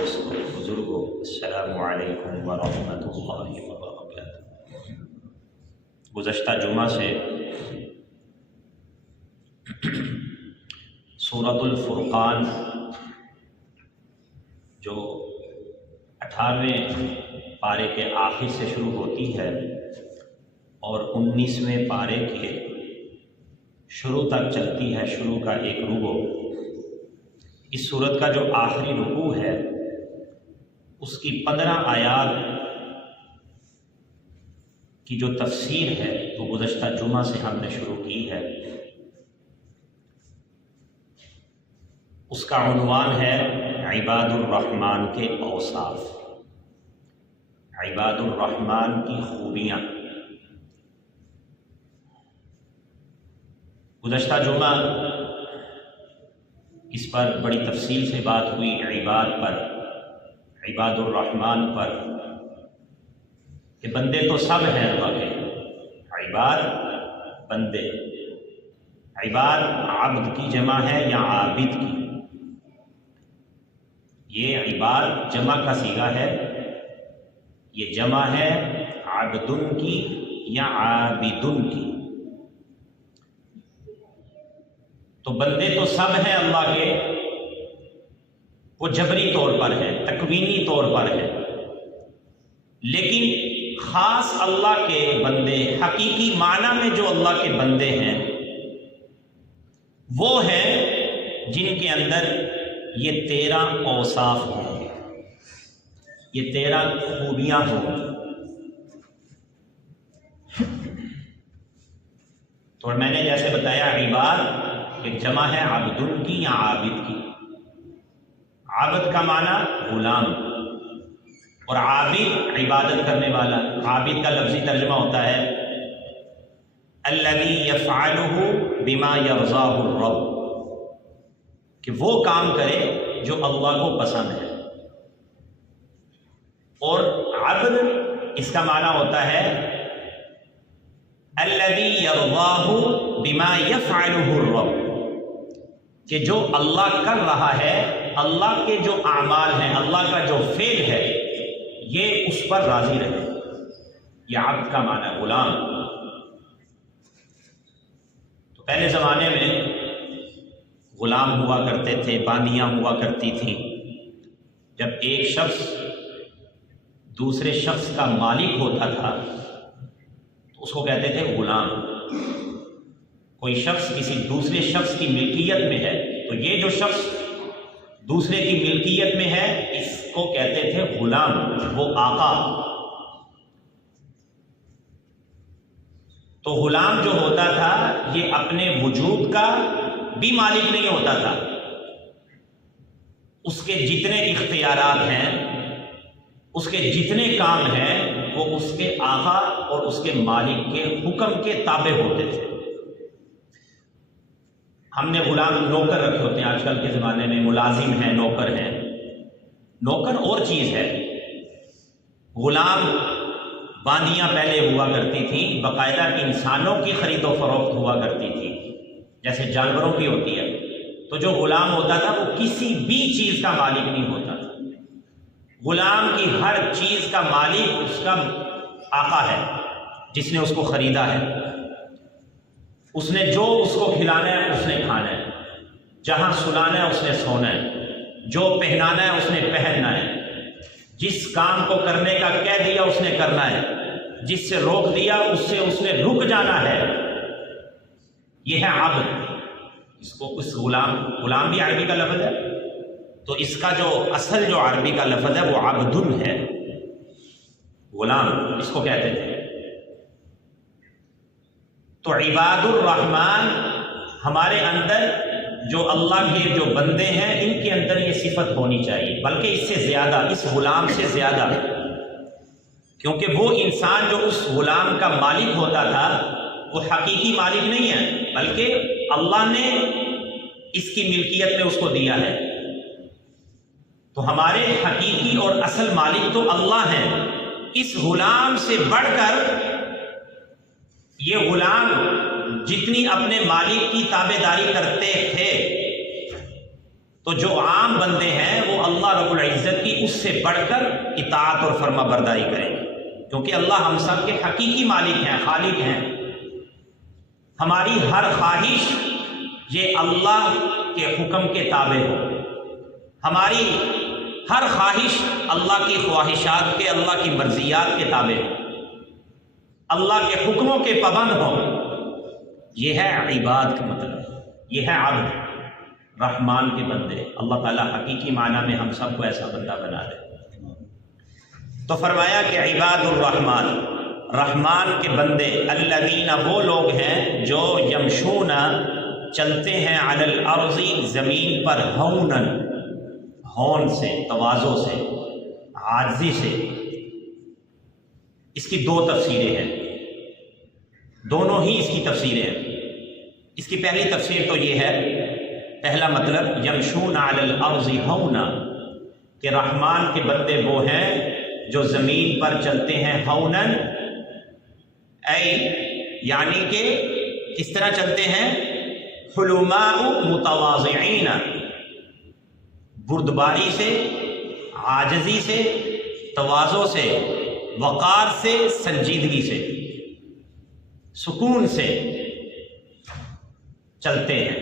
دوستوں بزرگوں، السلام علیکم ورحمۃ اللہ وبرکاتہ۔ گزشتہ جمعہ سے سورۃ الفرقان جو 18ویں پارے کے آخر سے شروع ہوتی ہے اور 19ویں پارے کے شروع تک چلتی ہے، شروع کا ایک رکوع، اس سورت کا جو آخری رکوع ہے اس کی 15 آیات کی جو تفسیر ہے وہ گزشتہ جمعہ سے ہم نے شروع کی ہے۔ اس کا عنوان ہے عباد الرحمن کے اوصاف، عباد الرحمن کی خوبیاں۔ گزشتہ جمعہ اس پر بڑی تفصیل سے بات ہوئی، عباد پر، عباد الرحمن پر، کہ بندے تو سب ہیں اللہ کے، عباد بندے، عباد عبد کی جمع ہے یا عابد کی، یہ عباد جمع کا صیغہ ہے، یہ جمع ہے عبدن کی یا عابدن کی۔ تو بندے تو سب ہیں اللہ کے، وہ جبری طور پر ہے، تکوینی طور پر ہے، لیکن خاص اللہ کے بندے، حقیقی معنی میں جو اللہ کے بندے ہیں وہ ہیں جن کے اندر یہ 13 اوصاف ہوں، یہ 13 خوبیاں ہوں۔ تو میں نے جیسے بتایا عباد ایک جمع ہے عبدن کی یا عابد کی۔ عابد کا معنی غلام اور عابد عبادت کرنے والا۔ عابد کا لفظی ترجمہ ہوتا ہے الذی یفعلہ بما یرضاہ الرب، کہ وہ کام کرے جو اللہ کو پسند ہے۔ اور عبد اس کا معنی ہوتا ہے الذی یرضاہ بما یفعلہ الرب، کہ جو اللہ کر رہا ہے، اللہ کے جو اعمال ہیں، اللہ کا جو فعل ہے، یہ اس پر راضی رہے۔ یہ عبد کا معنی ہے غلام۔ تو پہلے زمانے میں غلام ہوا کرتے تھے، باندیاں ہوا کرتی تھیں۔ جب ایک شخص دوسرے شخص کا مالک ہوتا تھا تو اس کو کہتے تھے غلام۔ کوئی شخص کسی دوسرے شخص کی ملکیت میں ہے تو یہ جو شخص دوسرے کی ملکیت میں ہے اس کو کہتے تھے غلام، وہ آقا۔ تو غلام جو ہوتا تھا یہ اپنے وجود کا بھی مالک نہیں ہوتا تھا، اس کے جتنے اختیارات ہیں، اس کے جتنے کام ہیں، وہ اس کے آقا اور اس کے مالک کے حکم کے تابع ہوتے تھے۔ ہم نے غلام نوکر رکھے ہوتے ہیں آج کل کے زمانے میں، ملازم ہیں، نوکر ہیں۔ نوکر اور چیز ہے، غلام باندیاں پہلے ہوا کرتی تھیں، باقاعدہ انسانوں کی خرید و فروخت ہوا کرتی تھی، جیسے جانوروں کی ہوتی ہے۔ تو جو غلام ہوتا تھا وہ کسی بھی چیز کا مالک نہیں ہوتا تھا، غلام کی ہر چیز کا مالک اس کا آقا ہے جس نے اس کو خریدا ہے، اس نے جو اس کو کھلانا ہے اس نے کھانا ہے، جہاں سلانا ہے اس نے سونا ہے، جو پہنانا ہے اس نے پہننا ہے، جس کام کو کرنے کا کہہ دیا اس نے کرنا ہے، جس سے روک دیا اس سے اس نے رک جانا ہے۔ یہ ہے عبد۔ اس کو اس غلام بھی عربی کا لفظ ہے، تو اس کا جو اصل جو عربی کا لفظ ہے وہ عبدن ہے، غلام اس کو کہتے تھے۔ تو عباد الرحمن ہمارے اندر جو اللہ کے جو بندے ہیں ان کے اندر یہ صفت ہونی چاہیے، بلکہ اس سے زیادہ، اس غلام سے زیادہ، کیونکہ وہ انسان جو اس غلام کا مالک ہوتا تھا وہ حقیقی مالک نہیں ہے، بلکہ اللہ نے اس کی ملکیت میں اس کو دیا ہے۔ تو ہمارے حقیقی اور اصل مالک تو اللہ ہیں۔ اس غلام سے بڑھ کر یہ غلام جتنی اپنے مالک کی تابع داری کرتے تھے تو جو عام بندے ہیں وہ اللہ رب العزت کی اس سے بڑھ کر اطاعت اور فرما برداری کریں گے، کیونکہ اللہ ہم سب کے حقیقی مالک ہیں، خالق ہیں۔ ہماری ہر خواہش یہ اللہ کے حکم کے تابع ہو، ہماری ہر خواہش اللہ کی خواہشات کے، اللہ کی مرضیات کے تابع ہو، اللہ کے حکموں کے پابند ہو۔ یہ ہے عباد کا مطلب، یہ ہے عبد، رحمان کے بندے۔ اللہ تعالیٰ حقیقی معنی میں ہم سب کو ایسا بندہ بنا دے۔ تو فرمایا کہ عباد الرحمن، رحمان کے بندے، الذین وہ لوگ ہیں جو یمشون چلتے ہیں علی الارض زمین پر، ہونن ہون سے، تواضع سے، عاجزی سے۔ اس کی دو تفسیریں ہیں، دونوں ہی اس کی تفسیریں ہیں۔ اس کی پہلی تفسیر تو یہ ہے، پہلا مطلب یمشون علی الارض ہونا، کہ رحمان کے بندے وہ ہیں جو زمین پر چلتے ہیں ہونن، یعنی کہ کس طرح چلتے ہیں، حلماء متواضعین، بردباری سے، عاجزی سے، تواضع سے، وقار سے، سنجیدگی سے، سکون سے چلتے ہیں،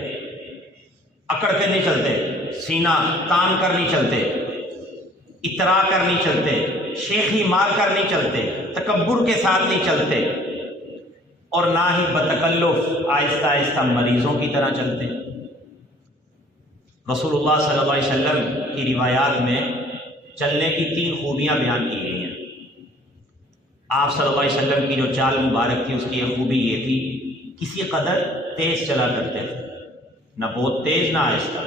اکڑ کے نہیں چلتے، سینہ تان کر نہیں چلتے، اترا کر نہیں چلتے، شیخی مار کر نہیں چلتے، تکبر کے ساتھ نہیں چلتے، اور نہ ہی بتکلف آہستہ آہستہ مریضوں کی طرح چلتے۔ رسول اللہ صلی اللہ علیہ وسلم کی روایات میں چلنے کی 3 خوبیاں بیان کی گئی ہیں۔ آپ صلی اللہ علیہ وسلم کی جو چال مبارک تھی، اس کی ایک خوبی یہ تھی، کسی قدر تیز چلا کرتے تھے، نہ بہت تیز نہ آہستہ،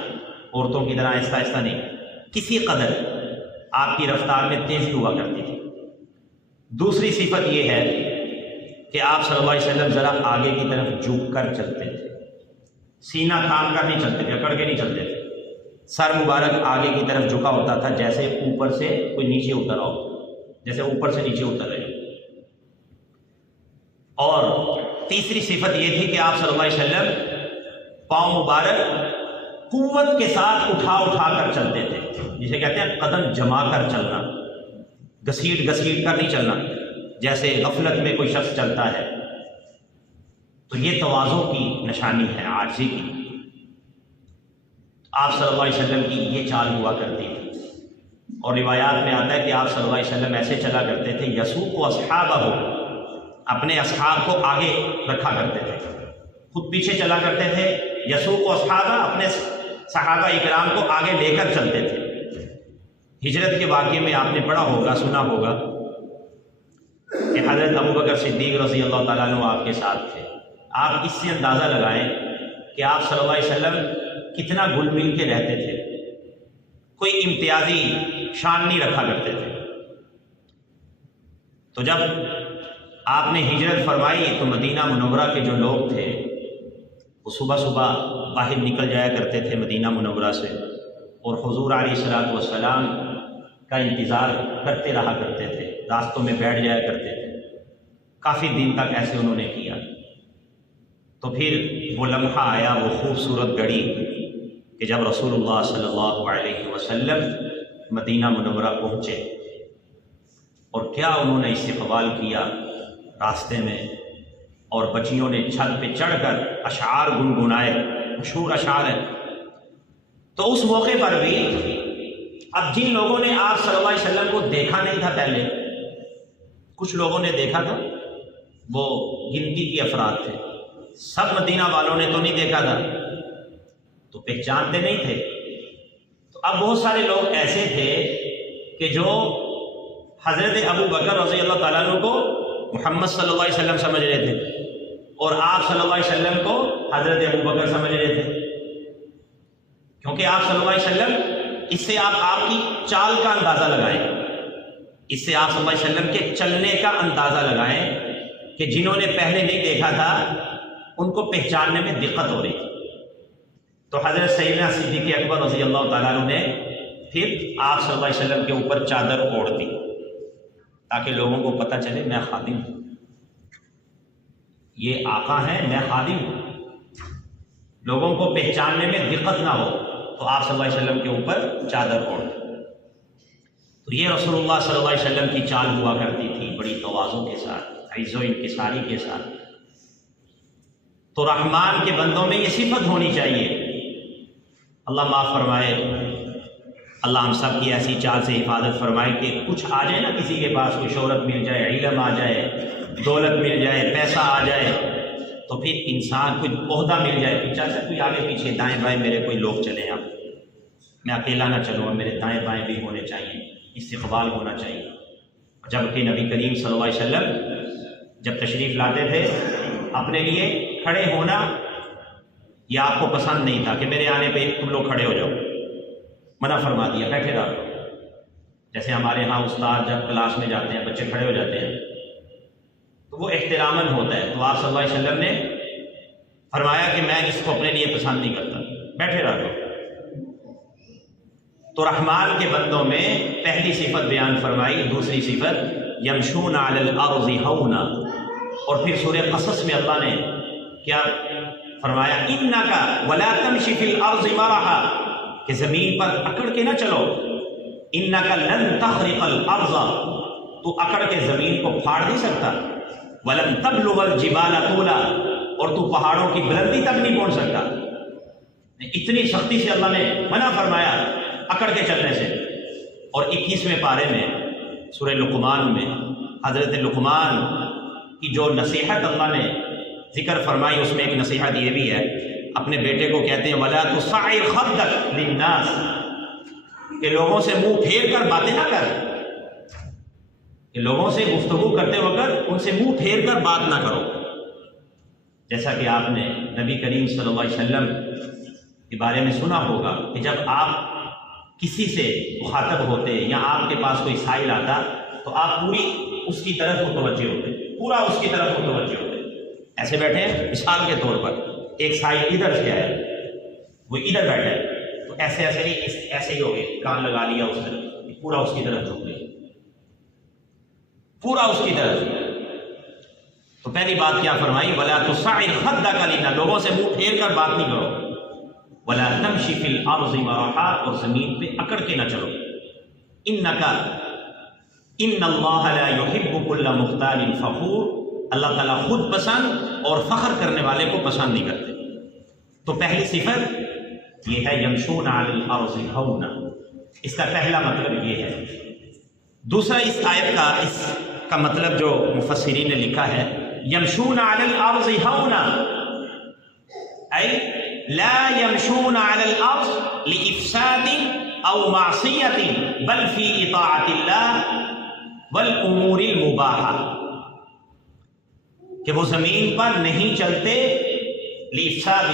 عورتوں کی طرح آہستہ آہستہ نہیں، کسی قدر آپ کی رفتار میں تیزی ہوا کرتی تھی۔ دوسری صفت یہ ہے کہ آپ صلی اللہ علیہ وسلم ذرا آگے کی طرف جھک کر چلتے تھے، سینہ تان کر نہیں چلتے تھے، اکڑ کے نہیں چلتے تھے، سر مبارک آگے کی طرف جھکا ہوتا تھا، جیسے اوپر سے کوئی نیچے اتر آؤ، جیسے اوپر سے نیچے اتر رہے۔ اور تیسری صفت یہ تھی کہ آپ صلی اللہ علیہ وسلم پاؤں مبارک قوت کے ساتھ اٹھا اٹھا کر چلتے تھے، جسے کہتے ہیں قدم جما کر چلنا، گھسیٹ گھسیٹ کر نہیں چلنا، جیسے غفلت میں کوئی شخص چلتا ہے۔ تو یہ تواضع کی نشانی ہے، عاجزی کی۔ آپ صلی اللہ علیہ وسلم کی یہ چال ہوا کرتی تھی، اور روایات میں آتا ہے کہ آپ صلی اللہ علیہ وسلم ایسے چلا کرتے تھے، یسوق اصحابہ، اپنے اصحاب کو آگے رکھا کرتے تھے، خود پیچھے چلا کرتے تھے، یسوق اصحابہ، اپنے صحابہ اکرام کو آگے لے کر چلتے تھے۔ ہجرت کے واقعے میں آپ نے پڑھا ہوگا، سنا ہوگا کہ حضرت ابوبکر صدیق رضی اللہ تعالیٰ عنہ آپ کے ساتھ تھے۔ آپ اس سے اندازہ لگائیں کہ آپ صلی اللہ علیہ وسلم کتنا گل مل کے رہتے تھے، کوئی امتیازی شان نہیں رکھا کرتے تھے۔ تو جب آپ نے ہجرت فرمائی تو مدینہ منورہ کے جو لوگ تھے وہ صبح صبح باہر نکل جایا کرتے تھے مدینہ منورہ سے، اور حضور علیہ الصلوۃ والسلام کا انتظار کرتے رہا کرتے تھے، راستوں میں بیٹھ جایا کرتے تھے۔ کافی دن تک ایسے انہوں نے کیا۔ تو پھر وہ لمحہ آیا، وہ خوبصورت گھڑی، کہ جب رسول اللہ صلی اللہ علیہ وسلم مدینہ منورہ پہنچے، اور کیا انہوں نے استقبال کیا راستے میں، اور بچیوں نے چھت پہ چڑھ کر اشعار گنگنائے، مشہور اشعار ہیں۔ تو اس موقع پر بھی اب جن لوگوں نے آپ صلی اللہ علیہ وسلم کو دیکھا نہیں تھا پہلے، کچھ لوگوں نے دیکھا تھا، وہ گنتی کے افراد تھے، سب مدینہ والوں نے تو نہیں دیکھا تھا، تو پہچانتے نہیں تھے۔ تو اب بہت سارے لوگ ایسے تھے کہ جو حضرت ابو بکر رضی اللہ تعالیٰ عنہ کو محمد صلی اللہ علیہ وسلم سمجھ رہے تھے، اور آپ صلی اللہ علیہ وسلم کو حضرت ابو بکر سمجھ رہے تھے، کیونکہ آپ صلی اللہ علیہ وسلم، اس سے آپ کی چال کا اندازہ لگائیں، اس سے آپ صلی اللہ علیہ وسلم کے چلنے کا اندازہ لگائیں کہ جنہوں نے پہلے نہیں دیکھا تھا ان کو پہچاننے میں دقت ہو رہی تھی۔ تو حضرت سیدنا صدیق اکبر رضی اللہ تعالیٰ عنہ نے پھر آپ صلی اللہ علیہ وسلم کے اوپر چادر اوڑھ دی، تاکہ لوگوں کو پتہ چلے میں خادم ہوں، یہ آقا ہیں، میں خادم ہوں، لوگوں کو پہچاننے میں دقت نہ ہو۔ تو آپ صلی اللہ علیہ وسلم کے اوپر چادر اوڑھ دیں۔ تو یہ رسول اللہ صلی اللہ علیہ وسلم کی چال ہوا کرتی تھی، بڑی تواضع کے ساتھ، عز و انکساری کے ساتھ۔ تو رحمان کے بندوں میں یہ صفت ہونی چاہیے۔ اللہ معاف فرمائے، اللہ ہم سب کی ایسی چال سے حفاظت فرمائے کہ کچھ آ جائے نا، کسی کے پاس کوئی شہرت مل جائے، علم آ جائے، دولت مل جائے، پیسہ آ جائے، تو پھر انسان کوئی عہدہ مل جائے، چاہتا ہے کوئی آگے پیچھے دائیں بائیں میرے کوئی لوگ چلیں، اب میں اکیلا نہ چلوں، میرے دائیں بائیں بھی ہونے چاہیے، استقبال ہونا چاہیے۔ جبکہ نبی کریم صلی اللہ علیہ وسلم جب تشریف لاتے تھے، اپنے لیے کھڑے ہونا یہ آپ کو پسند نہیں تھا کہ میرے آنے پہ تم لوگ کھڑے ہو جاؤ، منع فرما دیا، بیٹھے رہو۔ جیسے ہمارے ہاں استاد جب کلاس میں جاتے ہیں، بچے کھڑے ہو جاتے ہیں تو وہ احتراماً ہوتا ہے، تو آپ صلی اللہ علیہ وسلم نے فرمایا کہ میں اس کو اپنے لیے پسند نہیں کرتا، بیٹھے رہو۔ تو رحمان کے بندوں میں پہلی صفت بیان فرمائی، دوسری صفت یمشون علی الارض ہونا، اور پھر سورہ قصص میں اللہ نے کیا فرمایا، انک ولا تمشی فی الارض مرحا، کہ زمین پر اکڑ کے نہ چلو، انک لن تخرق الارض، تو اکڑ کے زمین کو پھاڑ نہیں سکتا، ولن تبلغ الجبال طولا، اور تو پہاڑوں کی بلندی تک نہیں پہنچ سکتا۔ اتنی سختی سے اللہ نے منع فرمایا اکڑ کے چلنے سے۔ اور 21ویں پارے میں سورہ لقمان میں حضرت لقمان کی جو نصیحت اللہ نے ذکر فرمائی، اس میں ایک نصیحت یہ بھی ہے، اپنے بیٹے کو کہتے ہیں وَلَا تُصَعِّرْ خَدَّكَ لِلنَّاسِ، کہ لوگوں سے منہ پھیر کر باتیں نہ کر، کہ لوگوں سے گفتگو کرتے وقت ان سے منہ پھیر کر بات نہ کرو۔ جیسا کہ آپ نے نبی کریم صلی اللہ علیہ وسلم کے بارے میں سنا ہوگا کہ جب آپ کسی سے مخاطب ہوتے یا آپ کے پاس کوئی سائل آتا تو آپ پوری اس کی طرف متوجہ ہوتے، پورا اس کی طرف متوجہ ہوتے۔ ایسے بیٹھے ہیں مثال کے طور پر، ایک سائل ادھر سے آیا، وہ ادھر بیٹھا ہے، تو ایسے ایسے نہیں، ایسے ہی ہو گئے، کان لگا لیا اس نے، پورا اس کی طرف جھک گئے، پورا اس کی طرف۔ تو پہلی بات کیا فرمائی، وَلَا تُصَعِّرْ خَدَّكَ لِلنَّاسِ، لوگوں سے منہ پھیر کر بات نہیں کرو، وَلَا تَمْشِ فِي الْأَرْضِ مَرَحًا، اور زمین پہ اکڑ کے نہ چلو، إِنَّ اللَّهَ لَا يُحِبُّ كُلَّ مُخْتَالٍ فَخُورٍ، اللہ تعالیٰ خود پسند اور فخر کرنے والے کو پسند نہیں کرتے۔ تو پہلی صفت یہ ہے یمشون علی الارض ہونا، اس کا پہلا مطلب یہ ہے۔ دوسرا اس آیت کا مطلب جو مفسرین نے لکھا ہے، یمشون علی الارض ہونا ای لا یمشون علی الارض لافساد او معصیت بل فی اطاعت اللہ والامور المباحہ، کہ وہ زمین پر نہیں چلتے لافساد،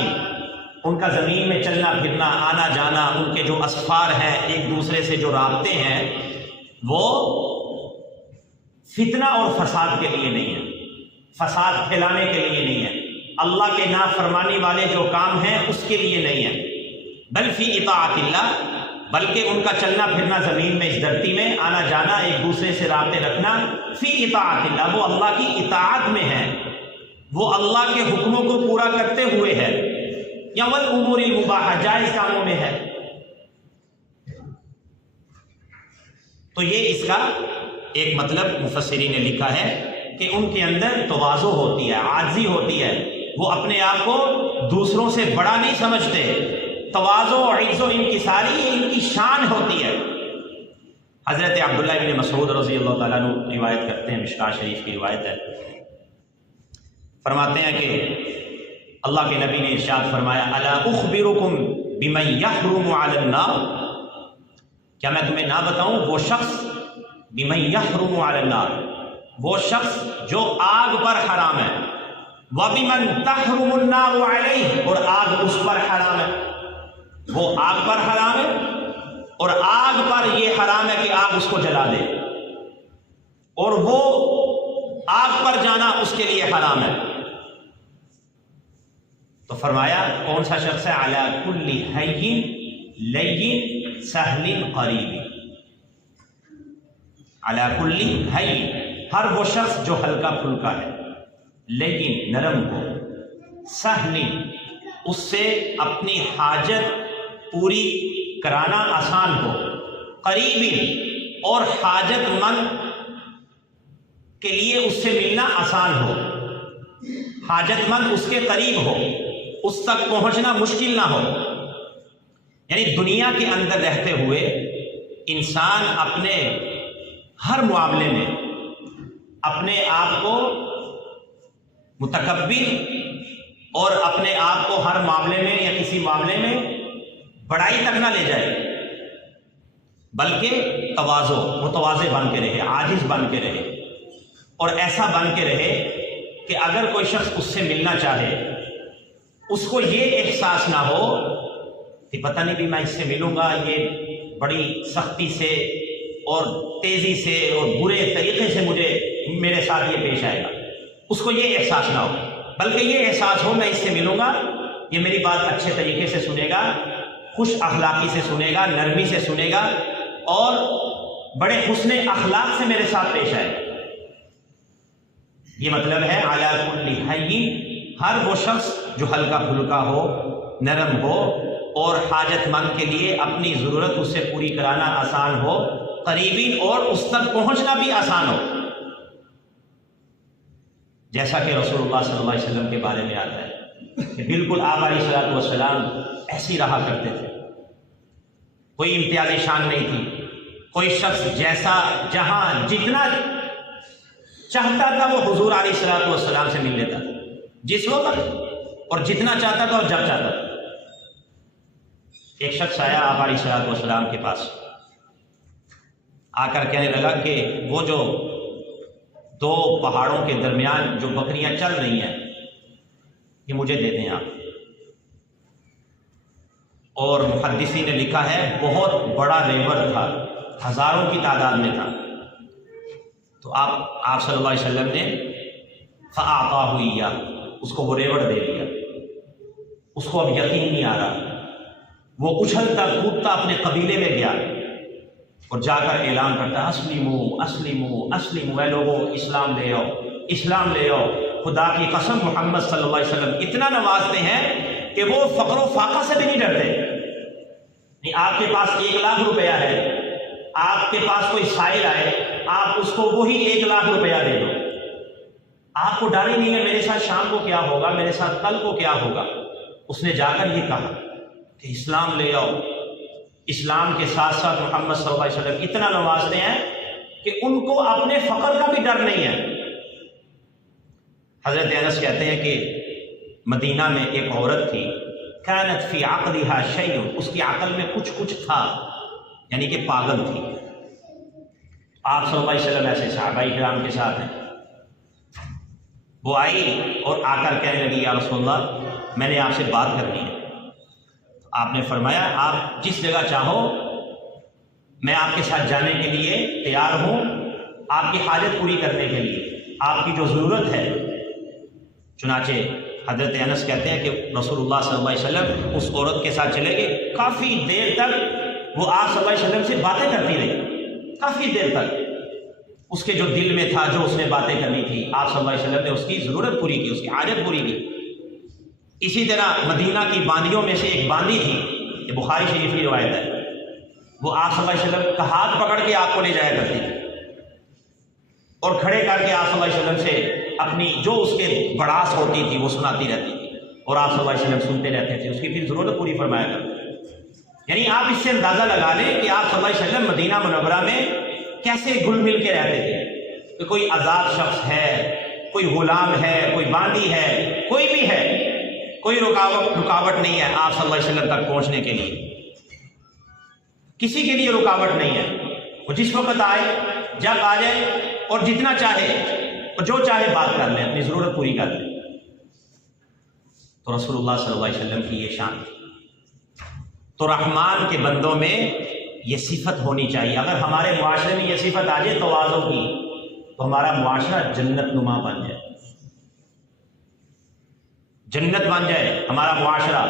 ان کا زمین میں چلنا پھرنا، آنا جانا، ان کے جو اسفار ہیں، ایک دوسرے سے جو رابطے ہیں، وہ فتنہ اور فساد کے لیے نہیں ہے، فساد پھیلانے کے لیے نہیں ہے، اللہ کے نافرمانی والے جو کام ہیں اس کے لیے نہیں ہے، بل فی اطاعت اللہ، بلکہ ان کا چلنا پھرنا زمین میں، اس دھرتی میں آنا جانا، ایک دوسرے سے رابطے رکھنا، فی اطاعت اللہ، وہ اللہ کی اطاعت میں ہے، وہ اللہ کے حکموں کو پورا کرتے ہوئے ہے، یا والامور المباحہ، جائز کاموں میں ہے۔ تو یہ اس کا ایک مطلب مفسرین نے لکھا ہے کہ ان کے اندر تواضع ہوتی ہے، عاجزی ہوتی ہے، وہ اپنے آپ کو دوسروں سے بڑا نہیں سمجھتے، تواضع اور عز و انکساری یہ ان کی شان ہوتی ہے۔ حضرت عبداللہ بن مسعود رضی اللہ تعالیٰ عنہ روایت کرتے ہیں، مشکاہ شریف کی روایت ہے، فرماتے ہیں کہ اللہ کے نبی نے ارشاد فرمایا، الا اخبرکم بمن یحرم علی النار، کیا میں تمہیں نہ بتاؤں وہ شخص، بمن یحرم علی النار، وہ شخص جو آگ پر حرام ہے، وبمن تحرم النار علیہ، اور آگ اس پر حرام ہے، وہ آگ پر حرام ہے اور آگ پر یہ حرام ہے کہ آگ اس کو جلا دے، اور وہ آگ پر جانا اس کے لیے حرام ہے۔ تو فرمایا کون سا شخص ہے، علی کل ہین لین سہل قریب، علی کل ہین، ہر وہ شخص جو ہلکا پھلکا ہے، لیکن نرم ہو، سہل اس سے اپنی حاجت پوری کرانا آسان ہو، قریب اور حاجت مند کے لیے اس سے ملنا آسان ہو، حاجت مند اس کے قریب ہو، اس تک پہنچنا مشکل نہ ہو۔ یعنی دنیا کے اندر رہتے ہوئے انسان اپنے ہر معاملے میں اپنے آپ کو متکبر اور اپنے آپ کو ہر معاملے میں یا کسی معاملے میں بڑائی تک نہ لے جائے، بلکہ تواضع، متواضع بن کے رہے، عاجز بن کے رہے، اور ایسا بن کے رہے کہ اگر کوئی شخص اس سے ملنا چاہے اس کو یہ احساس نہ ہو کہ پتہ نہیں بھی میں اس سے ملوں گا، یہ بڑی سختی سے اور تیزی سے اور برے طریقے سے میرے ساتھ یہ پیش آئے گا، اس کو یہ احساس نہ ہو، بلکہ یہ احساس ہو میں اس سے ملوں گا، یہ میری بات اچھے طریقے سے سنے گا، خوش اخلاقی سے سنے گا، نرمی سے سنے گا، اور بڑے حسن اخلاق سے میرے ساتھ پیش آئے گا۔ یہ مطلب ہے علی کل حی، ہر وہ شخص جو ہلکا پھلکا ہو، نرم ہو، اور حاجت مند کے لیے اپنی ضرورت اس سے پوری کرانا آسان ہو، قریبی اور اس تک پہنچنا بھی آسان ہو، جیسا کہ رسول اللہ صلی اللہ علیہ وسلم کے بارے میں آتا ہے کہ بالکل آپ علیہ الصلوۃ والسلام ایسی رہا کرتے تھے، کوئی امتیازی شان نہیں تھی، کوئی شخص جیسا جہاں جتنا چاہتا تھا وہ حضور علیہ الصلوۃ والسلام سے مل لیتا تھا، جس وقت اور جتنا چاہتا تھا اور جب چاہتا تھا۔ ایک شخص آیا آپ علیہ الصلوۃ والسلام کے پاس، آ کر کہنے لگا کہ وہ جو دو پہاڑوں کے درمیان جو بکریاں چل رہی ہیں یہ مجھے دے دیں آپ۔ اور محدثین نے لکھا ہے بہت بڑا ریوڑ تھا، ہزاروں کی تعداد میں تھا، تو آپ صلی اللہ علیہ وسلم نے فَأَعْطَاهُ إِيَّاهُ، اس کو وہ ریوڑ دے دیا۔ اس کو اب یقین نہیں آ رہا، وہ اچھلتا کودتا اپنے قبیلے میں گیا اور جا کر اعلان کرتا اسلموا اسلموا اسلموا، اے لوگوں اسلام لے آؤ، اسلام لے آؤ۔ خدا کی قسم محمد صلی اللہ علیہ وسلم اتنا نوازتے ہیں کہ وہ فقر و فاقہ سے بھی نہیں ڈرتے۔ نہیں، آپ کے پاس 1,00,000 روپیہ ہے، آپ کے پاس کوئی سائل آئے، آپ اس کو وہی 1,00,000 روپیہ دے دو، آپ کو ڈر ہی نہیں ہے میرے ساتھ شام کو کیا ہوگا، میرے ساتھ کل کو کیا ہوگا۔ اس نے جا کر یہ کہا کہ اسلام لے آؤ۔ اسلام کے ساتھ ساتھ محمد صلی اللہ علیہ وسلم اتنا نوازتے ہیں کہ ان کو اپنے فقر کا بھی ڈر نہیں ہے۔ حضرت انس کہتے ہیں کہ مدینہ میں ایک عورت تھی، كانت في عقلها شيء، اس کی عقل میں کچھ تھا، یعنی کہ پاگل تھی۔ آپ صلی اللہ علیہ وسلم ایسے صحابہ کرام کے ساتھ ہیں، وہ آئی اور آ کر کہنے لگی یا رسول اللہ میں نے آپ سے بات کرنی ہے۔ آپ نے فرمایا آپ جس جگہ چاہو میں آپ کے ساتھ جانے کے لیے تیار ہوں، آپ کی حاجت پوری کرنے کے لیے، آپ کی جو ضرورت ہے۔ چنانچہ حضرت انس کہتے ہیں کہ رسول اللہ صلی اللہ علیہ وسلم اس عورت کے ساتھ چلے گئے، کافی دیر تک وہ آپ صلی اللہ علیہ وسلم سے باتیں کرتی رہی، کافی دیر تک اس کے جو دل میں تھا، جو اس نے باتیں کرنی تھی، آپ صلی اللہ علیہ وسلم نے اس کی ضرورت پوری کی، اس کی حاجت پوری کی۔ اسی طرح مدینہ کی باندیوں میں سے ایک باندی تھی، یہ بخاری شریف کی روایت ہے، وہ آپ صلی اللہ علیہ وسلم کا ہاتھ پکڑ کے آپ کو لے جایا کرتی تھی اور کھڑے کر کے آپ صلی اللہ علیہ وسلم سے اپنی جو اس کے بڑاس ہوتی تھی وہ سناتی رہتی تھی، اور آپ صلی اللہ علیہ وسلم سنتے رہتے تھے، اس کی پھر ضرورت پوری فرمایا کرتے۔ یعنی آپ اس سے اندازہ لگا لیں کہ آپ صلی اللہ علیہ وسلم مدینہ منورہ میں کیسے گل مل کے رہتے تھے، کہ کوئی آزاد شخص ہے، کوئی غلام ہے، کوئی باندی ہے، کوئی بھی ہے، کوئی رکاوٹ نہیں ہے آپ صلی اللہ علیہ وسلم تک پہنچنے کے لیے، کسی کے لیے رکاوٹ نہیں ہے۔ وہ جس وقت آئے، جب آ جائے، اور جتنا چاہے اور جو چاہے بات کر لیں، اپنی ضرورت پوری کر لیں۔ تو رسول اللہ صلی اللہ علیہ وسلم کی یہ شان تھی۔ تو رحمان کے بندوں میں یہ صفت ہونی چاہیے۔ اگر ہمارے معاشرے میں یہ صفت آ جائے تواضع کی، تو ہمارا معاشرہ جنت نما بن جائے، جنت بن جائے ہمارا معاشرہ۔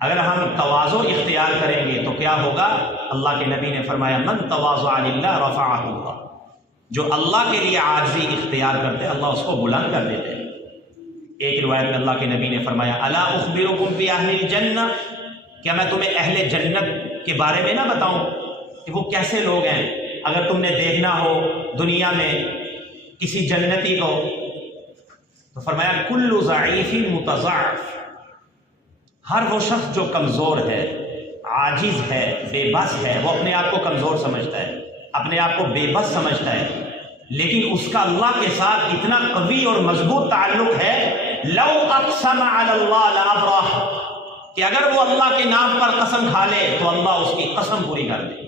اگر ہم تواضع اختیار کریں گے تو کیا ہوگا؟ اللہ کے نبی نے فرمایا من تواضع للہ رفعہ اللہ، جو اللہ کے لیے عاجزی اختیار کرتے ہیں اللہ اس کو بلند کر دیتے ہیں۔ ایک روایت میں اللہ کے نبی نے فرمایا الا اخبرکم بأہل الجنہ، کیا میں تمہیں اہل جنت کے بارے میں نہ بتاؤں کہ وہ کیسے لوگ ہیں؟ اگر تم نے دیکھنا ہو دنیا میں کسی جنتی کو تو فرمایا کل ضعیف متضعف، ہر وہ شخص جو کمزور ہے، عاجز ہے، بے بس ہے، وہ اپنے آپ کو کمزور سمجھتا ہے، اپنے آپ کو بے بس سمجھتا ہے، لیکن اس کا اللہ کے ساتھ اتنا قوی اور مضبوط تعلق ہے، لو اقسم علی اللہ لابرہ، کہ اگر وہ اللہ کے نام پر قسم کھا لے تو اللہ اس کی قسم پوری کر دے۔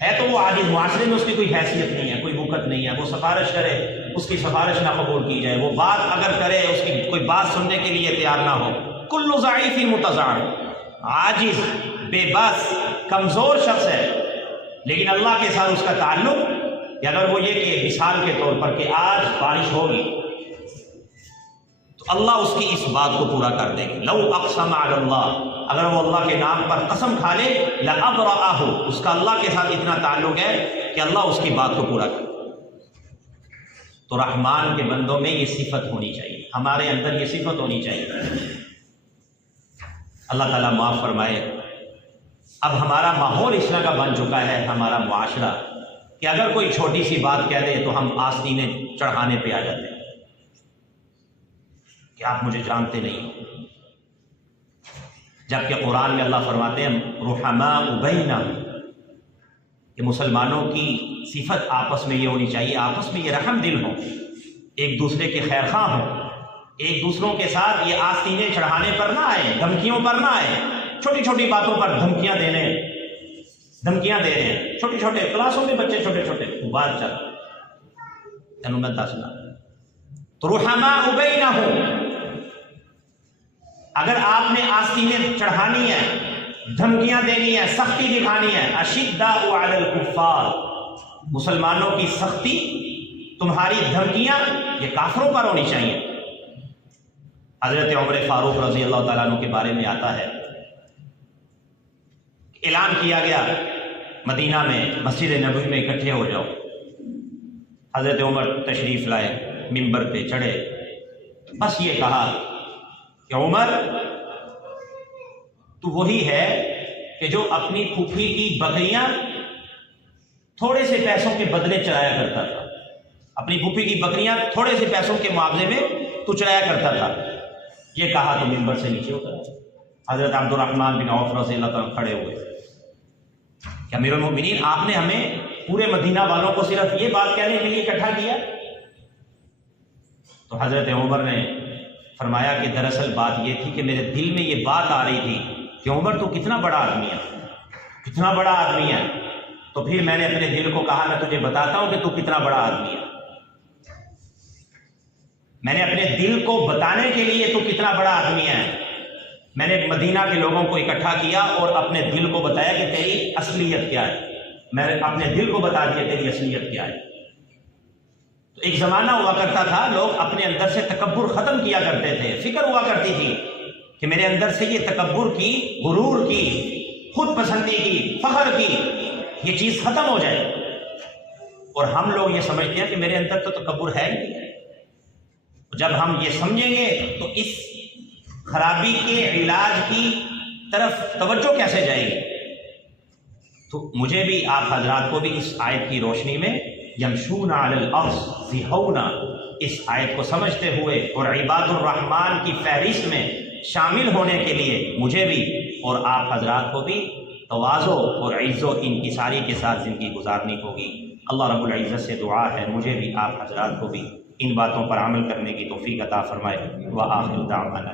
ہے تو وہ عاجز، معاشرے میں اس کی کوئی حیثیت نہیں ہے، کوئی وقت نہیں ہے، وہ سفارش کرے اس کی سفارش نہ قبول کی جائے، وہ بات اگر کرے اس کی کوئی بات سننے کے لیے تیار نہ ہو۔ کل ضعیف متضعف، عاجز، بے بس، کمزور شخص ہے، لیکن اللہ کے ساتھ اس کا تعلق کہ اگر وہ یہ کہ مثال کے طور پر کہ آج بارش ہوگی تو اللہ اس کی اس بات کو پورا کر دے گی۔ لو اقسم علی اللہ، اگر وہ اللہ کے نام پر قسم کھا لے، لأبرأہ، اس کا اللہ کے ساتھ اتنا تعلق ہے کہ اللہ اس کی بات کو پورا کرے۔ تو رحمان کے بندوں میں یہ صفت ہونی چاہیے، ہمارے اندر یہ صفت ہونی چاہیے۔ اللہ تعالیٰ معاف فرمائے۔ اب ہمارا ماحول اس طرح کا بن چکا ہے، ہمارا معاشرہ، کہ اگر کوئی چھوٹی سی بات کہہ دے تو ہم آستینے چڑھانے پہ آ جاتے ہیں کہ آپ مجھے جانتے نہیں، جبکہ قرآن میں اللہ فرماتے ہیں رحماء بینہم، کہ مسلمانوں کی صفت آپس میں یہ ہونی چاہیے، آپس میں یہ رحم دل ہو، ایک دوسرے کے خیر خواہ ہوں، ایک دوسروں کے ساتھ یہ آستینے چڑھانے پر نہ آئے، دھمکیوں پر نہ آئے، چھوٹی چھوٹی باتوں پر دھمکیاں دے رہے ہیں، چھوٹے چھوٹے کلاسوں میں بچے چھوٹے چھوٹے بات چل تینوں میں دسنا۔ تو رحماء بینہم، اگر آپ نے آستینیں چڑھانی ہے، دھمکیاں دینی ہے، سختی دکھانی ہے، اشداء علی الکفار، مسلمانوں کی سختی، تمہاری دھمکیاں یہ کافروں پر ہونی چاہیے۔ حضرت عمر فاروق رضی اللہ تعالیٰ عنہ کے بارے میں آتا ہے، اعلان کیا گیا مدینہ میں مسجد نبوی میں اکٹھے ہو جاؤ۔ حضرت عمر تشریف لائے، منبر پہ چڑھے، بس یہ کہا کہ عمر تو وہی ہے کہ جو اپنی پھوپھی کی بکریاں تھوڑے سے پیسوں کے بدلے چرایا کرتا تھا، اپنی پھوپھی کی بکریاں تھوڑے سے پیسوں کے معاوضے میں تو چرایا کرتا تھا۔ یہ کہا تو منبر سے نیچے اترا۔ حضرت عبد الرحمن بن عوف رضی اللہ تعالیٰ کھڑے ہوئے کہ امیر المؤمنین، آپ نے ہمیں پورے مدینہ والوں کو صرف یہ بات کہنے کے لیے اکٹھا کیا؟ تو حضرت عمر نے فرمایا کہ دراصل بات یہ تھی کہ میرے دل میں یہ بات آ رہی تھی کہ عمر تو کتنا بڑا آدمی ہے، کتنا بڑا آدمی ہے۔ تو پھر میں نے اپنے دل کو کہا میں تجھے بتاتا ہوں کہ تو کتنا بڑا آدمی ہے۔ میں نے اپنے دل کو بتانے کے لیے تو کتنا بڑا آدمی ہے، میں نے مدینہ کے لوگوں کو اکٹھا کیا اور اپنے دل کو بتایا کہ تیری اصلیت کیا ہے، میں نے اپنے دل کو بتا دیا تیری اصلیت کیا ہے۔ تو ایک زمانہ ہوا کرتا تھا، لوگ اپنے اندر سے تکبر ختم کیا کرتے تھے، فکر ہوا کرتی تھی کہ میرے اندر سے یہ تکبر کی، غرور کی، خود پسندی کی، فخر کی یہ چیز ختم ہو جائے، اور ہم لوگ یہ سمجھتے ہیں کہ میرے اندر تو تکبر ہے ہی نہیں ہے۔ جب ہم یہ سمجھیں گے تو اس خرابی کے علاج کی طرف توجہ کیسے جائے گی؟ تو مجھے بھی، آپ حضرات کو بھی اس آیت کی روشنی میں یمشون علی الارض ذہونا، اس آیت کو سمجھتے ہوئے اور عباد الرحمن کی فہرست میں شامل ہونے کے لیے مجھے بھی اور آپ حضرات کو بھی تواضع اور عز و انکساری کے ساتھ زندگی گزارنی ہوگی۔ اللہ رب العزت سے دعا ہے مجھے بھی آپ حضرات کو بھی ان باتوں پر عمل کرنے کی توفیق عطا فرمائے۔ وآخر دعوانا